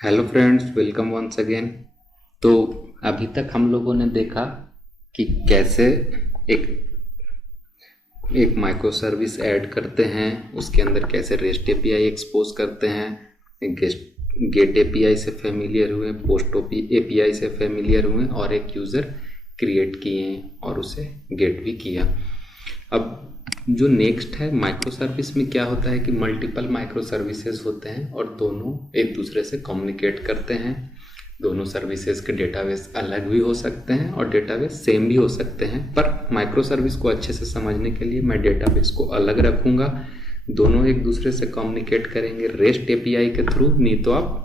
Hello friends, welcome once again. तो अभी तक हम लोगों ने देखा कि कैसे एक एक माइक्रो सर्विस ऐड करते हैं, उसके अंदर कैसे रेस्ट एपीआई एक्सपोज करते हैं, गेट एपीआई से फेमिलियर हुए, पोस्ट एपीआई से फेमिलियर हुए और एक यूज़र क्रिएट किए और उसे गेट भी किया। अब जो नेक्स्ट है, माइक्रो सर्विस में क्या होता है कि मल्टीपल माइक्रो सर्विसेज होते हैं और दोनों एक दूसरे से कम्युनिकेट करते हैं। दोनों सर्विसेज के डेटाबेस अलग भी हो सकते हैं और डेटाबेस सेम भी हो सकते हैं, पर माइक्रो सर्विस को अच्छे से समझने के लिए मैं डेटाबेस को अलग रखूँगा। दोनों एक दूसरे से कम्युनिकेट करेंगे रेस्ट एपीआई के थ्रू, नहीं तो आप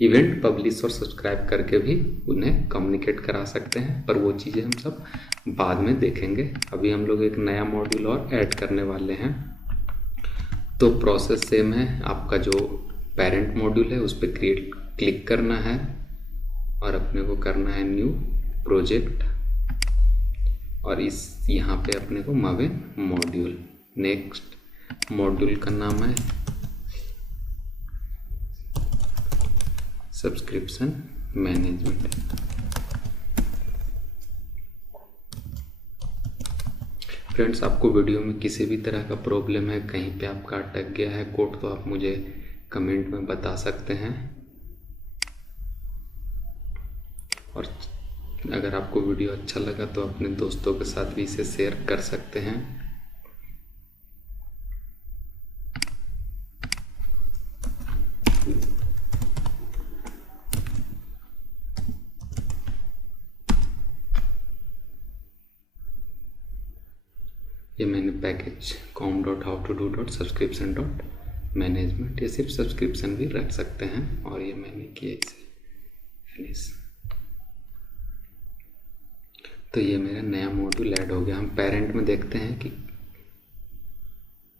इवेंट पब्लिश और सब्सक्राइब करके भी उन्हें कम्युनिकेट करा सकते हैं, पर वो चीज़ें हम सब बाद में देखेंगे। अभी हम लोग एक नया मॉड्यूल और ऐड करने वाले हैं। तो प्रोसेस सेम है, आपका जो पेरेंट मॉड्यूल है उस पर क्लिक करना है और अपने को करना है न्यू प्रोजेक्ट और इस यहाँ पे अपने को मवेन मॉड्यूल, नेक्स्ट मॉड्यूल का नाम है सब्सक्रिप्शन मैनेजमेंट। फ्रेंड्स, आपको वीडियो में किसी भी तरह का प्रॉब्लम है, कहीं पे आपका अटक गया है कोड, तो आप मुझे कमेंट में बता सकते हैं। और अगर आपको वीडियो अच्छा लगा तो अपने दोस्तों के साथ भी इसे शेयर कर सकते हैं। ये मैंने पैकेज com.how-to-do.subscription.management, ये सिर्फ सब्सक्रिप्शन भी रख सकते हैं और ये मैंने किया इसे फिनिश। तो ये मेरा नया मॉड्यूल ऐड हो गया। हम पेरेंट में देखते हैं कि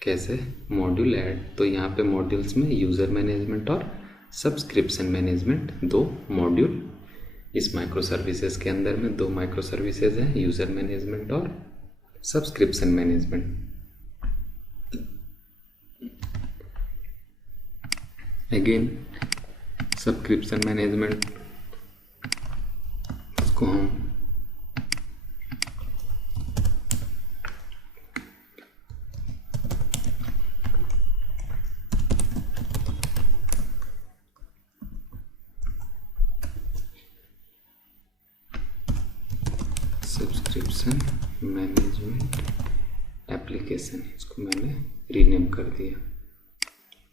कैसे मॉड्यूल ऐड। तो यहाँ पे मॉड्यूल्स में यूज़र मैनेजमेंट और सब्सक्रिप्शन मैनेजमेंट दो मॉड्यूल, इस माइक्रो सर्विसेज के अंदर में दो माइक्रो सर्विसेज हैं, यूज़र मैनेजमेंट और subscription management. Again subscription management को हम सब्सक्रिप्शन मैनेजमेंट एप्लीकेशन, इसको मैंने रीनेम कर दिया,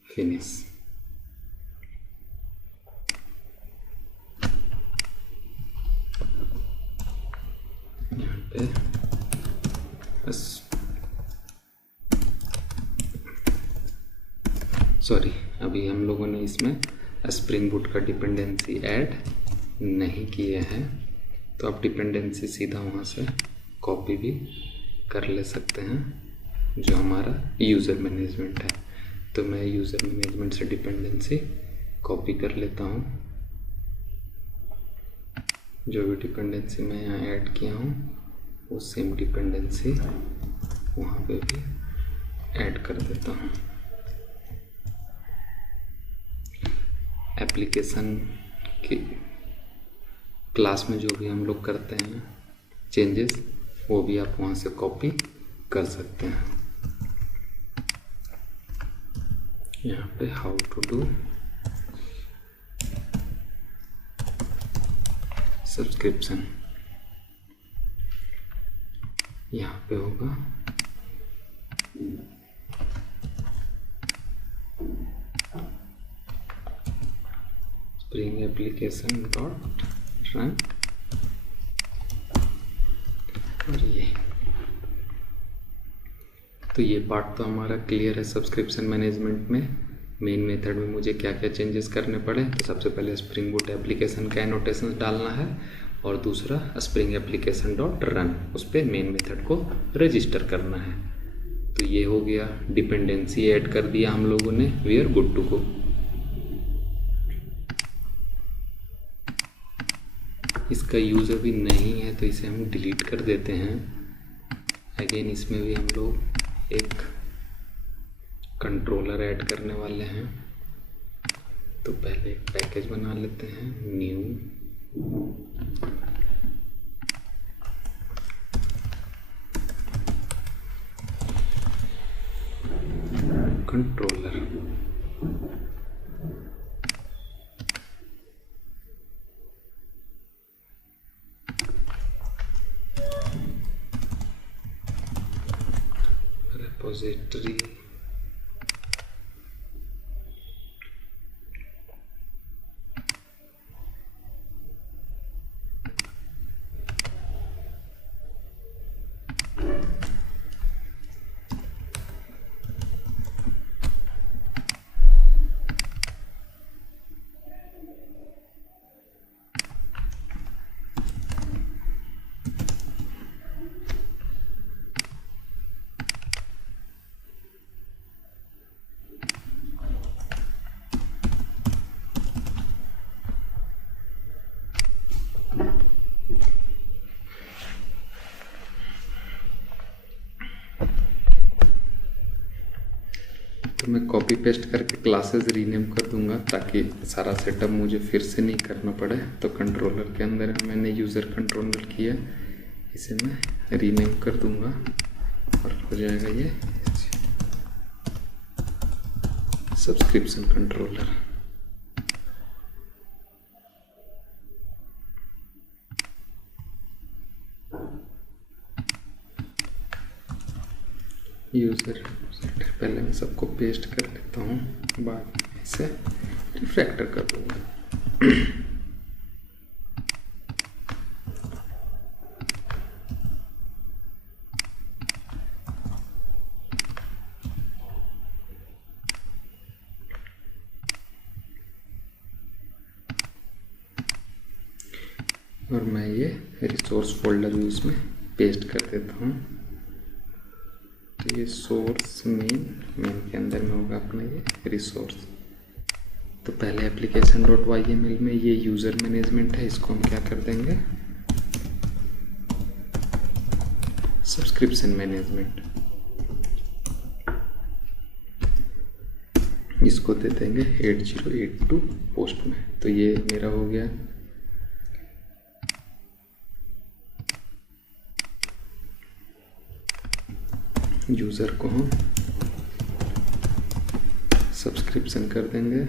फिनिश। यहाँ पे बस सॉरी, अभी हम लोगों ने इसमें स्प्रिंग बूट का डिपेंडेंसी ऐड नहीं किए हैं, तो आप डिपेंडेंसी सीधा वहाँ से कॉपी भी कर ले सकते हैं जो हमारा यूज़र मैनेजमेंट है। तो मैं यूज़र मैनेजमेंट से डिपेंडेंसी कॉपी कर लेता हूँ। जो भी डिपेंडेंसी मैं यहाँ ऐड किया हूँ वो सेम डिपेंडेंसी वहाँ पे भी ऐड कर देता हूँ। एप्लीकेशन की क्लास में जो भी हम लोग करते हैं चेंजेस, वो भी आप वहाँ से कॉपी कर सकते हैं। यहाँ पे हाउ टू डू सब्सक्रिप्शन यहाँ पे होगा। स्प्रिंग एप्लीकेशन डॉट रन और ये, तो ये पार्ट तो हमारा क्लियर है। सब्सक्रिप्शन मैनेजमेंट में मेन मेथड में मुझे क्या क्या चेंजेस करने पड़े, तो सबसे पहले स्प्रिंग बूट एप्लीकेशन का एनोटेशन डालना है और दूसरा स्प्रिंग एप्लीकेशन डॉट रन, उस पर मेन मेथड को रजिस्टर करना है। तो ये हो गया, डिपेंडेंसी ऐड कर दिया हम लोगों ने, we are good to go. इसका यूज़ अभी नहीं है तो इसे हम डिलीट कर देते हैं। अगेन इसमें भी हम लोग एक कंट्रोलर ऐड करने वाले हैं तो पहले एक पैकेज बना लेते हैं, न्यू कंट्रोलर। रिपोजिटरी तो मैं कॉपी पेस्ट करके क्लासेस रीनेम कर दूंगा ताकि सारा सेटअप मुझे फिर से नहीं करना पड़े। तो कंट्रोलर के अंदर मैंने यूज़र कंट्रोलर किया, इसे मैं रीनेम कर दूंगा और हो जाएगा ये सब्सक्रिप्शन कंट्रोलर। यूज़र पहले मैं सबको पेस्ट कर लेता हूँ, बाद में इसे रिफ्रैक्टर कर दूंगा। और मैं ये रिसोर्स फोल्डर भी उसमें पेस्ट कर देता हूँ। तो ये सोर्स मेन के अंदर में होगा अपना ये रिसोर्स। तो पहले application.yml में ये यूज़र मैनेजमेंट है, इसको हम क्या कर देंगे, सब्सक्रिप्शन मैनेजमेंट। इसको दे देंगे 8082 पोस्ट में। तो ये मेरा हो गया। यूज़र को हम सब्सक्रिप्शन कर देंगे।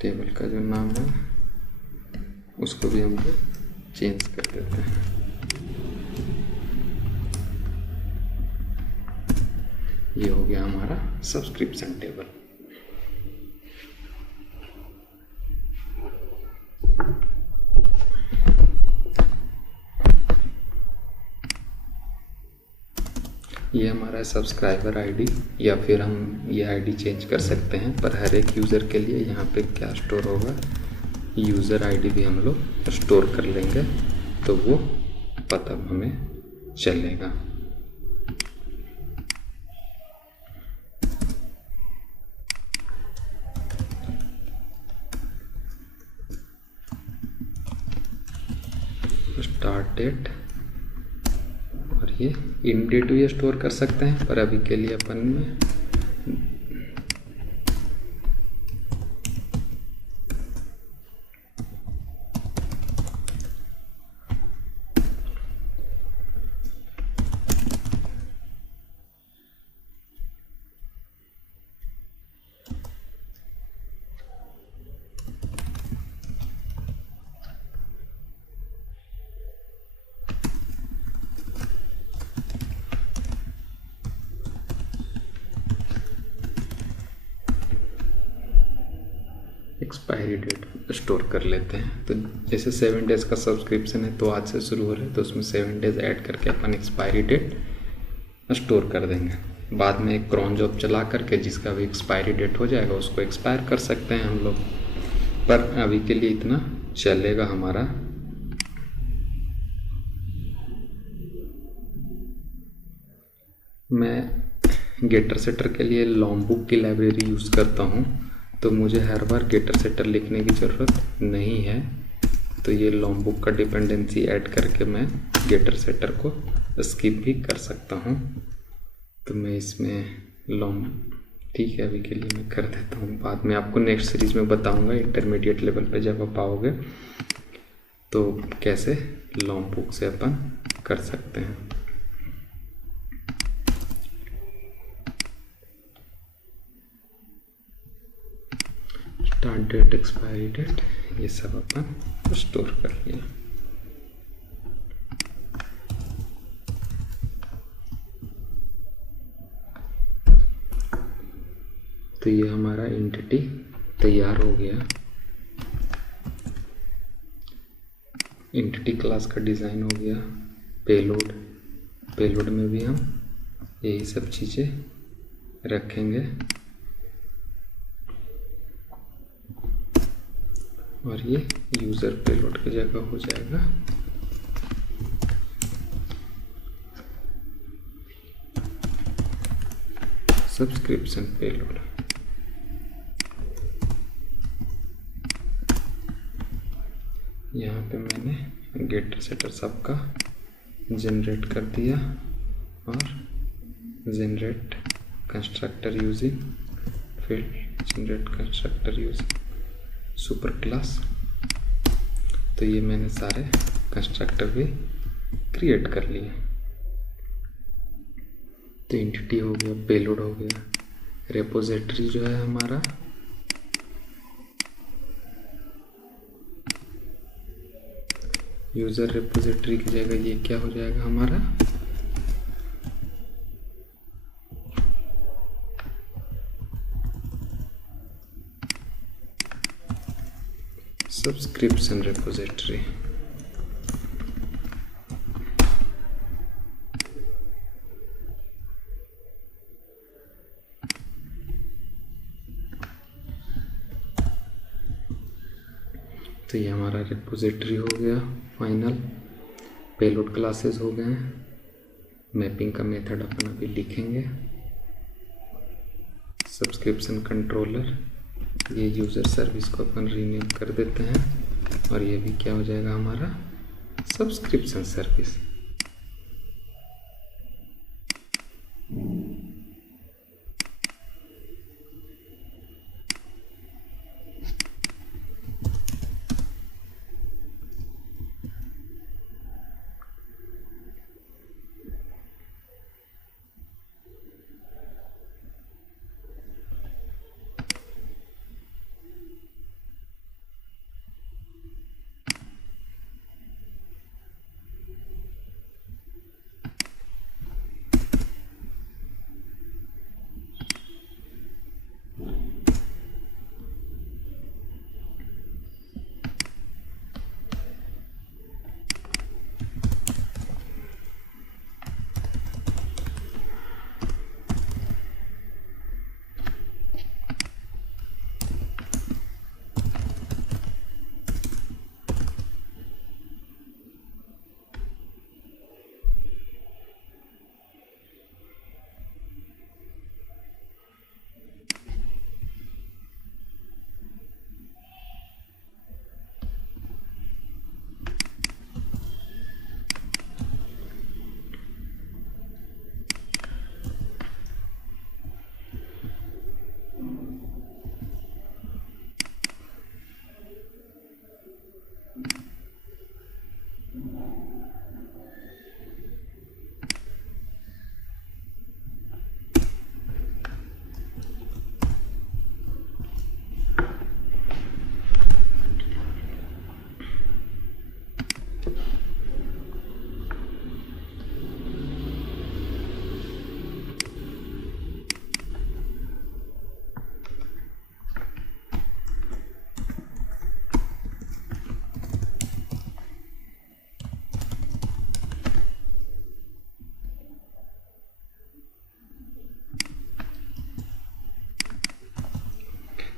टेबल का जो नाम है उसको भी हम चेंज कर देते हैं। ये हो गया हमारा सब्सक्रिप्शन टेबल। ये हमारा सब्सक्राइबर आईडी, या फिर हम ये आईडी चेंज कर सकते हैं, पर हर एक यूज़र के लिए यहाँ पे क्या स्टोर होगा, यूज़र आईडी भी हम लोग स्टोर कर लेंगे तो वो पता हमें चलेगा। स्टार्ट डेट, और ये इन डेट भी स्टोर कर सकते हैं, पर अभी के लिए अपन में एक्सपायरी डेट स्टोर कर लेते हैं। तो जैसे 7 डेज़ का सब्सक्रिप्शन है तो आज से शुरू हो रहा है, तो उसमें 7 डेज़ ऐड करके अपन एक्सपायरी डेट स्टोर कर देंगे। बाद में एक क्रॉन जॉब चला करके जिसका भी एक्सपायरी डेट हो जाएगा उसको एक्सपायर कर सकते हैं हम लोग, पर अभी के लिए इतना चलेगा हमारा। मैं गेटर सेटर के लिए लॉन्गबुक की लाइब्रेरी यूज़ करता हूँ, तो मुझे हर बार गेटर सेटर लिखने की ज़रूरत नहीं है। तो ये लॉन्गबुक का डिपेंडेंसी ऐड करके मैं गेटर सेटर को स्किप भी कर सकता हूँ। तो मैं इसमें ठीक है, अभी के लिए मैं कर देता हूँ, बाद में आपको नेक्स्ट सीरीज में बताऊँगा इंटरमीडिएट लेवल पे जब आप आओगे तो कैसे लॉन्ग बुक से अपन कर सकते हैं। स्टार्ट डेट, एक्सपायरी डेट, ये सब अपन स्टोर कर लिया। तो ये हमारा एंटिटी तैयार हो गया। एंटिटी क्लास का डिज़ाइन हो गया। पेलोड में भी हम यही सब चीज़ें रखेंगे और ये यूज़र पेलोड की जगह हो जाएगा। Subscription payload. यहाँ पे मैंने गेटर सेटर सबका जनरेट कर दिया और generate constructor using field, generate constructor using super class. तो ये मैंने सारे कंस्ट्रक्टर भी क्रिएट कर लिए। तो एंटिटी हो गया, पेलोड हो गया। रेपोजिटरी जो है हमारा यूज़र रेपोजिटरी की जगह ये क्या हो जाएगा हमारा सब्सक्रिप्शन रेपोजिटरी। तो ये हमारा रेपोजिटरी हो गया फाइनल। पेलोड क्लासेस हो गए हैं। मैपिंग का मेथड अपन अभी लिखेंगे। सब्सक्रिप्शन कंट्रोलर, ये यूज़र सर्विस को अपन रीनेम कर देते हैं और ये भी क्या हो जाएगा हमारा सब्सक्रिप्शन सर्विस।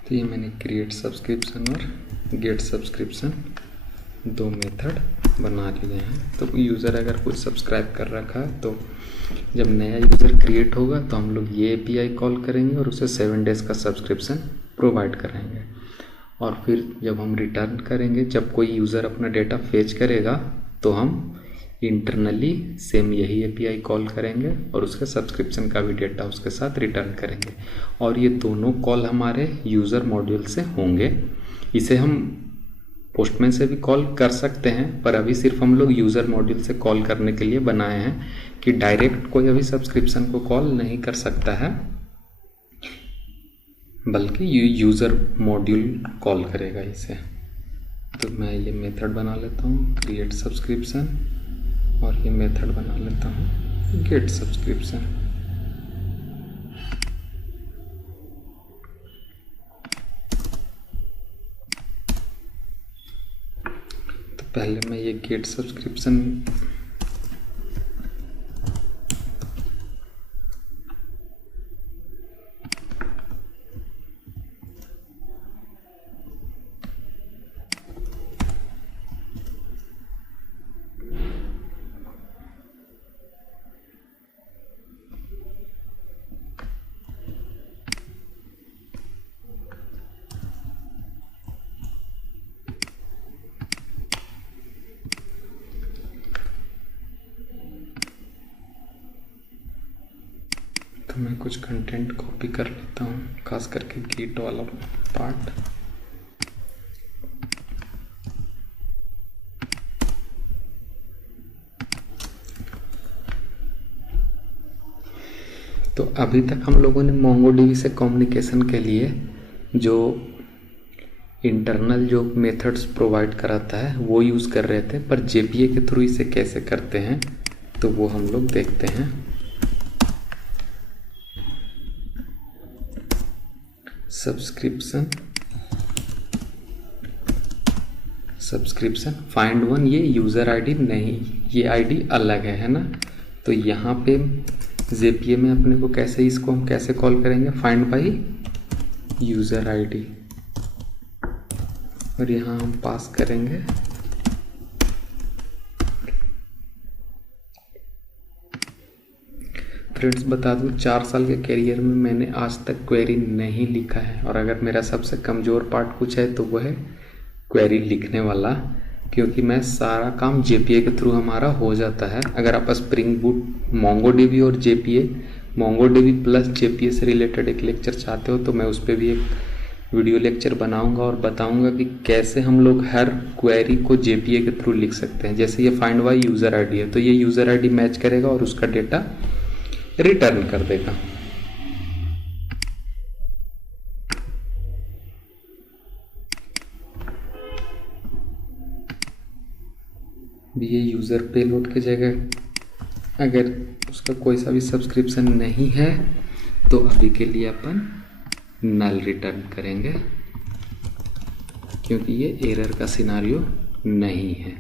तो ये मैंने क्रिएट सब्सक्रिप्शन और गेट सब्सक्रिप्शन दो मेथड बना लिए हैं। तो यूज़र अगर कुछ सब्सक्राइब कर रखा है तो जब नया यूज़र क्रिएट होगा तो हम लोग ये API कॉल करेंगे और उसे 7 डेज़ का सब्सक्रिप्शन प्रोवाइड कराएंगे। और फिर जब हम रिटर्न करेंगे, जब कोई यूज़र अपना डेटा फेच करेगा तो हम इंटरनली सेम यही एपीआई कॉल करेंगे और उसके सब्सक्रिप्शन का भी डेटा उसके साथ रिटर्न करेंगे। और ये दोनों कॉल हमारे यूज़र मॉड्यूल से होंगे। इसे हम पोस्टमैन से भी कॉल कर सकते हैं, पर अभी सिर्फ हम लोग यूज़र मॉड्यूल से कॉल करने के लिए बनाए हैं कि डायरेक्ट कोई अभी सब्सक्रिप्शन को कॉल नहीं कर सकता है, बल्कि यूज़र मॉड्यूल कॉल करेगा इसे। तो मैं ये मेथड बना लेता हूँ क्रिएट सब्सक्रिप्शन और ये मेथड बना लेता हूँ गेट सब्सक्रिप्शन। तो पहले मैं ये गेट सब्सक्रिप्शन तो मैं कुछ कंटेंट कॉपी कर लेता हूँ, खास करके गेट वाला पार्ट। तो अभी तक हम लोगों ने मोंगोडीबी से कम्युनिकेशन के लिए जो इंटरनल जो मेथड्स प्रोवाइड कराता है वो यूज़ कर रहे थे, पर जेपीए के थ्रू इसे कैसे करते हैं तो वो हम लोग देखते हैं। सब्सक्रिप्शन फाइंड वन, ये यूज़र आईडी नहीं, ये आईडी अलग है ना। तो यहाँ पे जेपीए में अपने को कैसे इसको हम कैसे कॉल करेंगे, फाइंड बाई यूज़र आईडी, और यहाँ हम पास करेंगे फ्रेंड्स बता दूँ 4 साल के करियर में मैंने आज तक क्वेरी नहीं लिखा है, और अगर मेरा सबसे कमज़ोर पार्ट कुछ है तो वह है क्वेरी लिखने वाला, क्योंकि मैं सारा काम जेपीए के थ्रू हमारा हो जाता है। अगर आप स्प्रिंग बूट मोंगोडीबी और जेपीए, मोंगोडीबी प्लस जेपीए से रिलेटेड एक लेक्चर चाहते हो तो मैं उस पर भी एक वीडियो लेक्चर बनाऊंगा और बताऊंगा कि कैसे हम लोग हर क्वेरी को जेपीए के थ्रू लिख सकते हैं। जैसे ये फाइंड बाय यूज़र आईडी है तो ये यूज़र आईडी मैच करेगा और उसका डेटा रिटर्न कर देगा। ये यूज़र पेलोड की जगह अगर उसका कोई सा भी सब्सक्रिप्शन नहीं है तो अभी के लिए अपन नल रिटर्न करेंगे, क्योंकि ये एरर का सिनारियो नहीं है।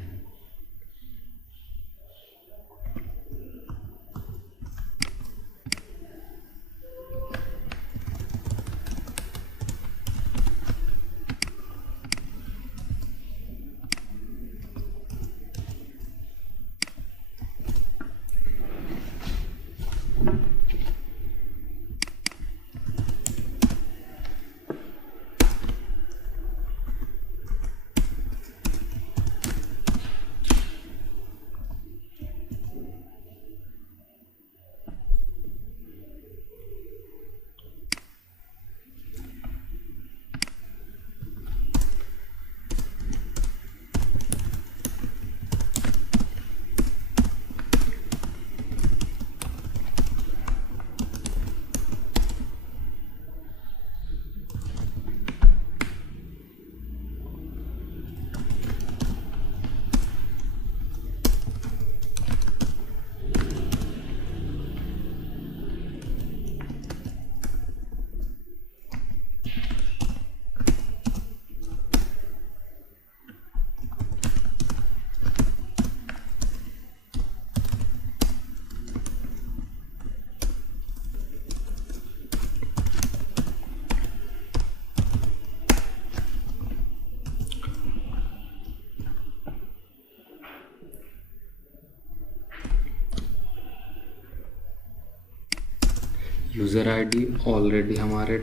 यूज़र आईडी ऑलरेडी हमारे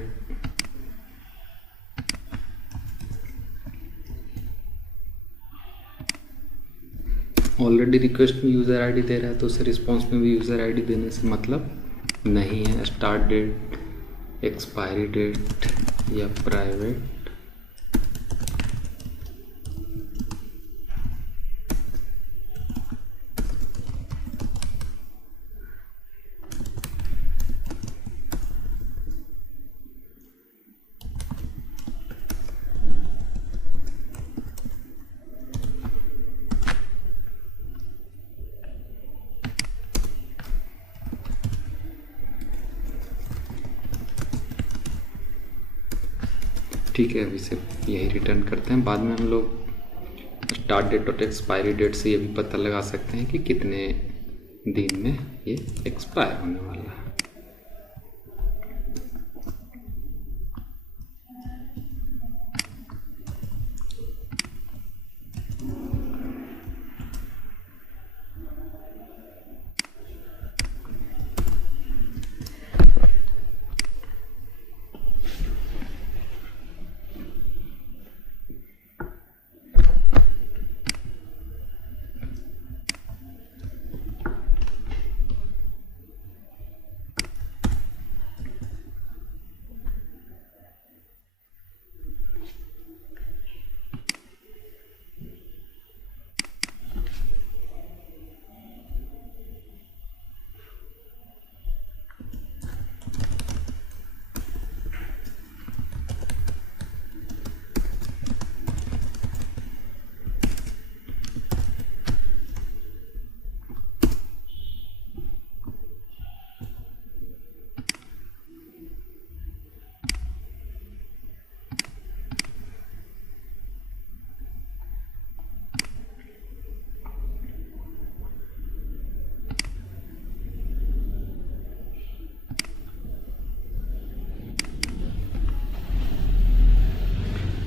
ऑलरेडी रिक्वेस्ट में यूज़र आईडी दे रहा है तो उसे रिस्पॉन्स में भी यूज़र आईडी देने से मतलब नहीं है। स्टार्ट डेट, एक्सपायरी डेट या प्राइवेट, ठीक है। अभी सिर्फ यही रिटर्न करते हैं। बाद में हम लोग स्टार्ट डेट और एक्सपायरी डेट से ये भी पता लगा सकते हैं कि कितने दिन में ये एक्सपायर होने वाला है।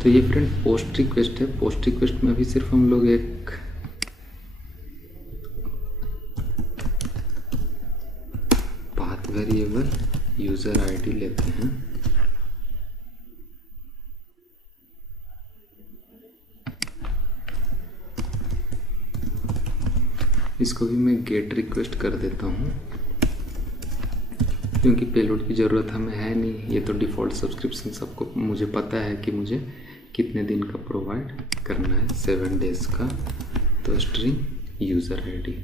तो ये फ्रेंड पोस्ट रिक्वेस्ट है। पोस्ट रिक्वेस्ट में भी सिर्फ हम लोग एक पाथ वेरिएबल यूजर आईडी लेते हैं। इसको भी मैं गेट रिक्वेस्ट कर देता हूँ क्योंकि पेलोड की ज़रूरत हमें है नहीं। ये तो डिफ़ॉल्ट सब्सक्रिप्शन सबको मुझे पता है कि मुझे कितने दिन का प्रोवाइड करना है, 7 डेज़ का। तो स्ट्रिंग यूज़र आईडी।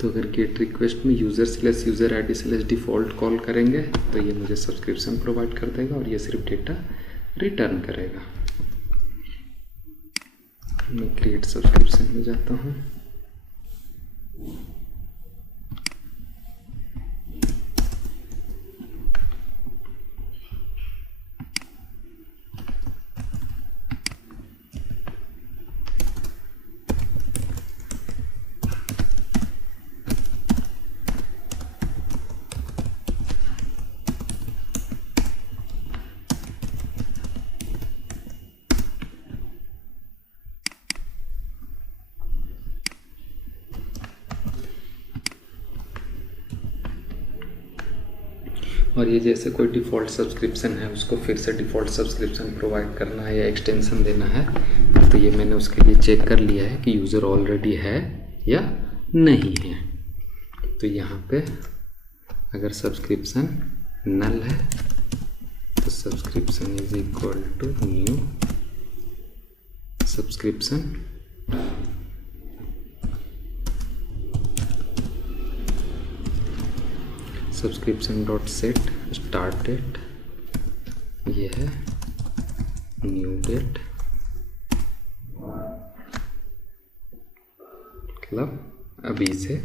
तो अगर गेट रिक्वेस्ट में यूज़र आईडी / डिफ़ॉल्ट कॉल करेंगे तो ये मुझे सब्सक्रिप्शन प्रोवाइड कर देगा और ये सिर्फ डेटा रिटर्न करेगा। मैं क्रिएट सब्सक्रिप्शन में जाता हूँ। और ये जैसे कोई डिफ़ॉल्ट सब्सक्रिप्शन है उसको फिर से डिफ़ॉल्ट सब्सक्रिप्शन प्रोवाइड करना है या एक्सटेंशन देना है तो ये मैंने उसके लिए चेक कर लिया है कि यूज़र ऑलरेडी है या नहीं है। तो यहाँ पे अगर सब्सक्रिप्शन नल है तो subscription is equal to new subscription subscription dot set start date, ये है न्यू डेट, मतलब अभी से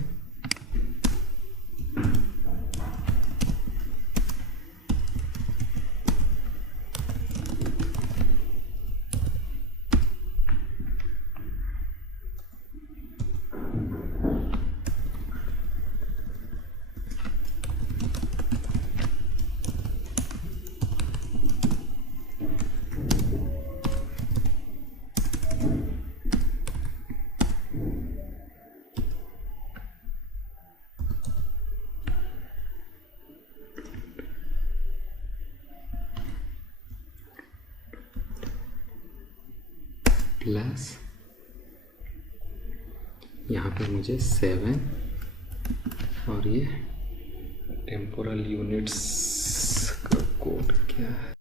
प्लस यहाँ पे मुझे 7 और ये टेम्पोरल यूनिट्स का कोड क्या है,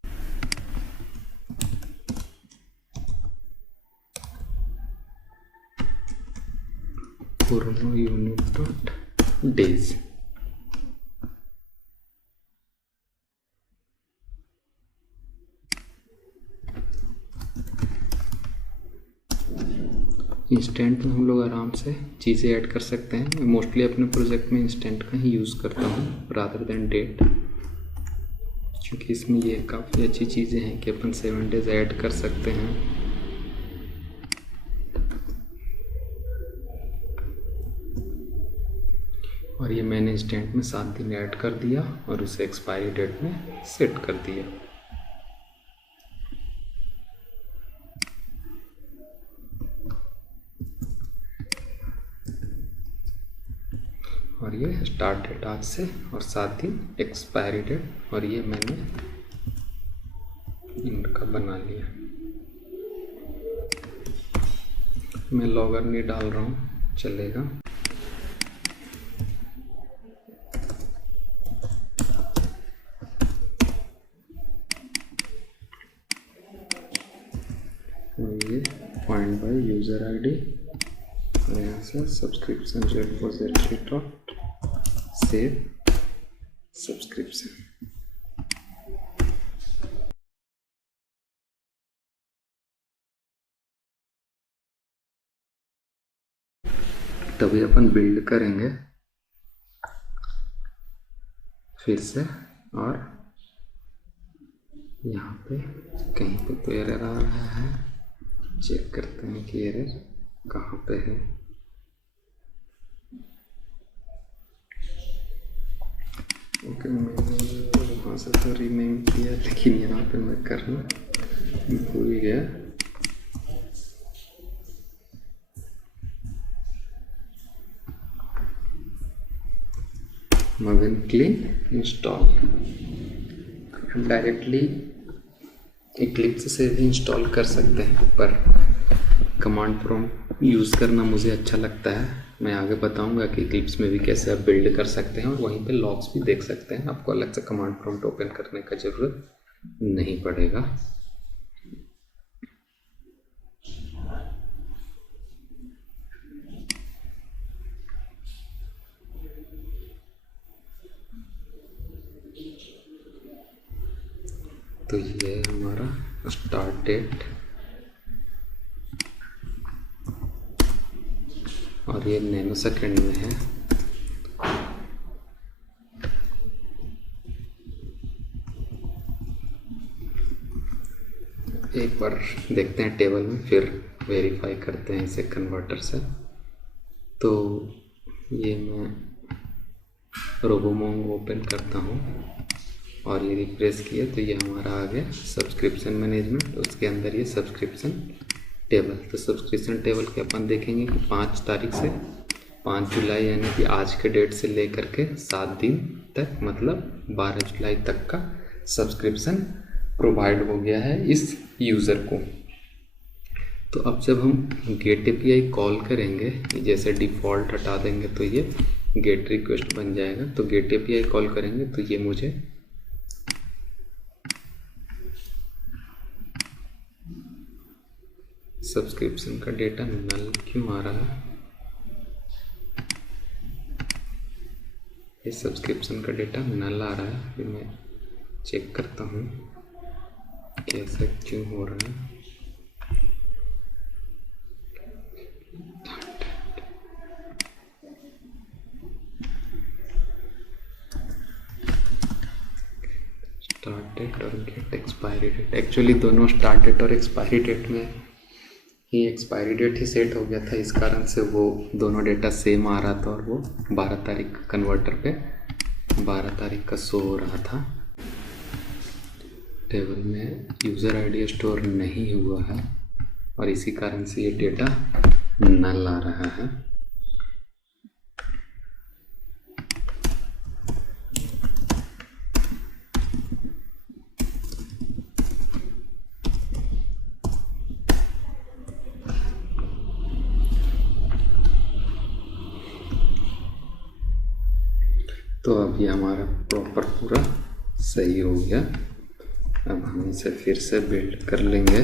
पूर्ण यूनिट डॉट डेज। इंस्टेंट में हम लोग आराम से चीज़ें ऐड कर सकते हैं। मैं मोस्टली अपने प्रोजेक्ट में इंस्टेंट का ही यूज़ करता हूँ रादर देन डेट, क्योंकि इसमें ये काफ़ी अच्छी चीज़ें हैं कि अपन 7 डेज ऐड कर सकते हैं। और ये मैंने इंस्टेंट में 7 दिन ऐड कर दिया और उसे एक्सपायरी डेट में सेट कर दिया। और ये स्टार्ट डेट आज से और 7 दिन एक्सपायरी डेट, और ये मैंने इनका बना लिया। मैं लॉगर नहीं डाल रहा हूँ, चलेगा। और ये फाइंड बाय यूजर आईडी, और यहाँ से subscription repository dot save subscription. तभी अपन बिल्ड करेंगे फिर से। और यहाँ पे कहीं पे तो एरर आ रहा है, चेक करते हैं कि एरर कहाँ पे है। ओके, मैंने वहाँ से तो रीनेम किया, लेकिन यहाँ पे मैं करना भूल गया। मगन क्लीन इंस्टॉल, हम डायरेक्टली इक्लिप्स से भी इंस्टॉल कर सकते हैं, पर कमांड प्रॉम्प्ट यूज़ करना मुझे अच्छा लगता है। मैं आगे बताऊंगा कि इक्लिप्स में भी कैसे आप बिल्ड कर सकते हैं और वहीं पे लॉग्स भी देख सकते हैं। आपको अलग से कमांड प्रॉम्प्ट ओपन करने का ज़रूरत नहीं पड़ेगा। तो ये है हमारा स्टार्ट डेट और ये नैनो सेकंड में है। एक बार देखते हैं टेबल में, फिर वेरीफाई करते हैं इसे कन्वर्टर से। तो ये मैं रोबोमोंग ओपन करता हूँ और ये रिफ्रेश किया तो ये हमारा आ गया सब्सक्रिप्शन मैनेजमेंट। उसके अंदर ये सब्सक्रिप्शन टेबल। तो सब्सक्रिप्शन टेबल के अपन देखेंगे कि 5 तारीख से 5 जुलाई यानी कि आज के डेट से लेकर के 7 दिन तक, मतलब 12 जुलाई तक का सब्सक्रिप्शन प्रोवाइड हो गया है इस यूज़र को। तो अब जब हम गेट एपीआई कॉल करेंगे, जैसे डिफ़ॉल्ट हटा देंगे तो ये गेट रिक्वेस्ट बन जाएगा। तो गेट एपीआई कॉल करेंगे तो ये मुझे सब्सक्रिप्शन का डेटा नल क्यों आ रहा है? ये सब्सक्रिप्शन का डेटा नल आ रहा है। फिर मैं चेक करता हूँ कैसे क्यों हो रहा है। स्टार्ट डेट और गेट एक्सपायरी डेट, एक्चुअली दोनों स्टार्ट डेट और एक्सपायरी डेट में ही एक्सपायरी डेट ही सेट हो गया था, इस कारण से वो दोनों डेटा सेम आ रहा था और वो 12 तारीख कन्वर्टर पे 12 तारीख का शो हो रहा था। टेबल में यूज़र आईडी स्टोर नहीं हुआ है और इसी कारण से ये डेटा नल आ रहा है। तो अब ये हमारा प्रॉपर पूरा सही हो गया। अब हम इसे फिर से बिल्ड कर लेंगे।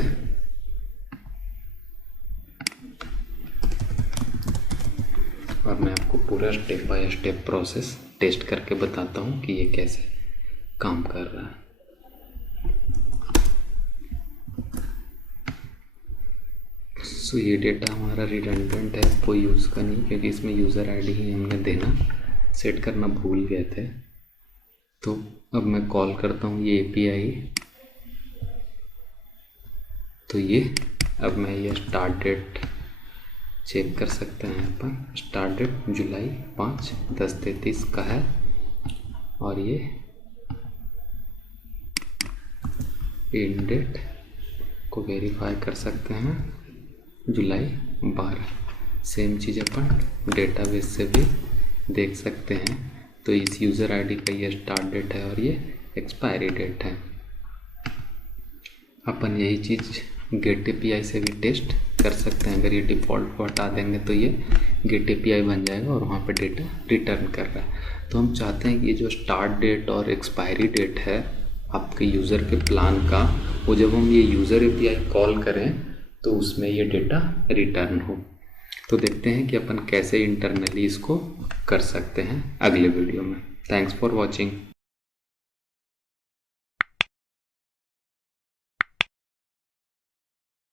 और मैं आपको पूरा step by step process test करके बताता हूँ कि ये कैसे काम कर रहा है। सो ये डेटा हमारा रिडंडेंट है, कोई यूज़ का नहीं, क्योंकि इसमें यूज़र आईडी ही हमने देना सेट करना भूल गए थे। तो अब मैं कॉल करता हूँ ये एपीआई। तो ये अब मैं ये स्टार्ट डेट चेक कर सकते हैं। यहाँ पर स्टार्ट डेट जुलाई 5/10/33 का है और ये एंड डेट को वेरीफाई कर सकते हैं जुलाई 12। सेम चीज़ अपन डेटाबेस से भी देख सकते हैं। तो इस यूज़र आईडी का ये स्टार्ट डेट है और ये एक्सपायरी डेट है। अपन यही चीज़ गेट एपीआई से भी टेस्ट कर सकते हैं। अगर ये डिफ़ॉल्ट को हटा देंगे तो ये गेट एपीआई बन जाएगा और वहाँ पे डेटा रिटर्न कर रहा है। तो हम चाहते हैं कि ये जो स्टार्ट डेट और एक्सपायरी डेट है आपके यूज़र के प्लान का, वो जब हम ये यूज़र एपीआई कॉल करें तो उसमें ये डेटा रिटर्न हो। तो देखते हैं कि अपन कैसे इंटरनली इसको कर सकते हैं अगले वीडियो में। Thanks for watching.